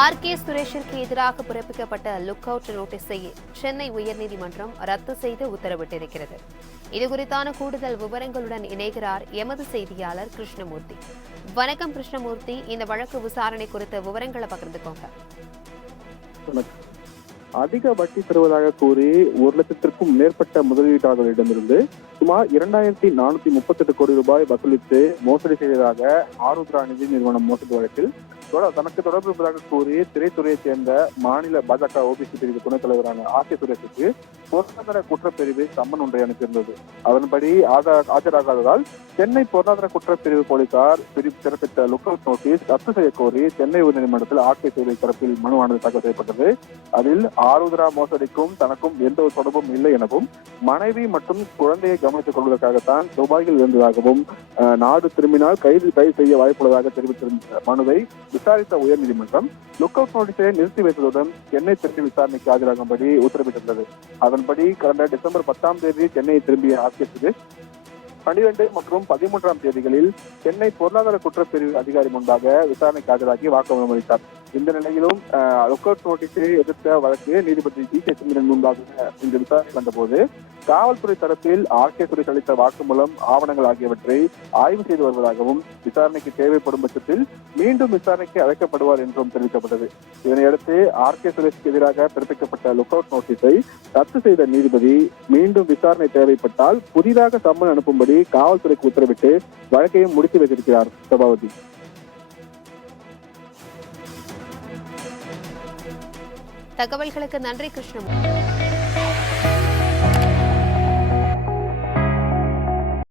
RK. சுரேஷிற்கு எதிராக பிறப்பிக்கப்பட்ட look out நோட்டீஸை Chennai உயர்நீதிமன்றம் ரத்து செய்து உத்தரவிட்டிருக்கிறது. இதுகுறித்தான கூடுதல் விவரங்களுடன் இணைகிறார் எமது செய்தியாளர் கிருஷ்ணமூர்த்தி. வணக்கம் கிருஷ்ணமூர்த்தி, இந்த வழக்கு விசாரணை குறித்த விவரங்களை பகிர்ந்துக்கோங்க. அதிக வட்டி தருவதாக கூறி 1,00,000க்கும் மேற்பட்ட முதலீட்டாளர்களிடமிருந்து சுமார் 2,438 கோடி ரூபாய் வசூலித்து மோசடி செய்ததாக ஆருத்ரா நிதி நிறுவனம் மோசடி வழக்கில் தனக்கு தொடர்பு இருப்பதாக கூறி திரைத்துறையைச் சேர்ந்த மாநில பாஜக ஓபிசி பிரிவு துணைத் தலைவரான ஆர்.கே. சுரேஷுக்கு பொருளாதார குற்றப்பிரிவு சம்மன் ஒன்றை அனுப்பியிருந்தது. அதன்படி ஆஜராகாததால் சென்னை பொருளாதார குற்றப்பிரிவு போலீசார் பிறப்பித்த லுக் அவுட் நோட்டீஸ் ரத்து செய்ய கோரி சென்னை உயர்நீதிமன்றத்தில் ஆர்.கே. சுரேஷ் தரப்பில் மனுவானது தாக்கல் செய்யப்பட்டது. அதில் ஆருத்ரா மோசடிக்கும் தனக்கும் எந்த ஒரு தொடர்பும் இல்லை எனவும் மனைவி மற்றும் குழந்தையை கவனித்துக் கொள்வதற்காகத்தான் துபாயில் இருந்ததாகவும் நாடு திரும்பினால் கைது செய்ய வாய்ப்புள்ளதாக தெரிவித்திருந்த மனுவை விசாரித்த உயர்நீதிமன்றம் லுக் அவுட் நோட்டீஸை நிறுத்தி வைத்ததுடன் சென்னை திரும்பி விசாரணைக்கு ஆஜராகும்படி உத்தரவிட்டிருந்தது. அதன்படி கடந்த டிசம்பர் 10ஆம் தேதி சென்னையை திரும்பிய ஆர்.கே. சுரேஷ் 12 மற்றும் 13ஆம் தேதிகளில் சென்னை பொருளாதார குற்றப்பிரிவு அதிகாரி முன்பாக விசாரணைக்கு ஆஜராகி வாக்குமூலம் அளித்தார். இந்த நிலையிலும் லுக் அவுட் நோட்டீஸை எதிர்த்த வழக்கு நீதிபதி டி.கே. சுந்தரன் முன்பாக இந்த விசாரணை வந்தபோது காவல்துறை தரப்பில் ஆர்.கே. சுரேஷ் அளித்த வாக்குமூலம், ஆவணங்கள் ஆகியவற்றை ஆய்வு செய்து வருவதாகவும் விசாரணைக்கு தேவைப்படும் பட்சத்தில் மீண்டும் விசாரணைக்கு அழைக்கப்படுவார் என்றும் தெரிவிக்கப்பட்டது. இதனையடுத்து ஆர்.கே. சுரேஷுக்கு எதிராக பிறப்பிக்கப்பட்ட லுக் அவுட் நோட்டீஸை ரத்து செய்த நீதிபதி மீண்டும் விசாரணை தேவைப்பட்டால் புதிதாக சம்மன் அனுப்பும்படி காவல்துறைக்கு உத்தரவிட்டு வழக்கையும் முடித்து வைத்திருக்கிறார். சபாபதி. தகவல்களுக்கு நன்றி கிருஷ்ணமூர்த்தி.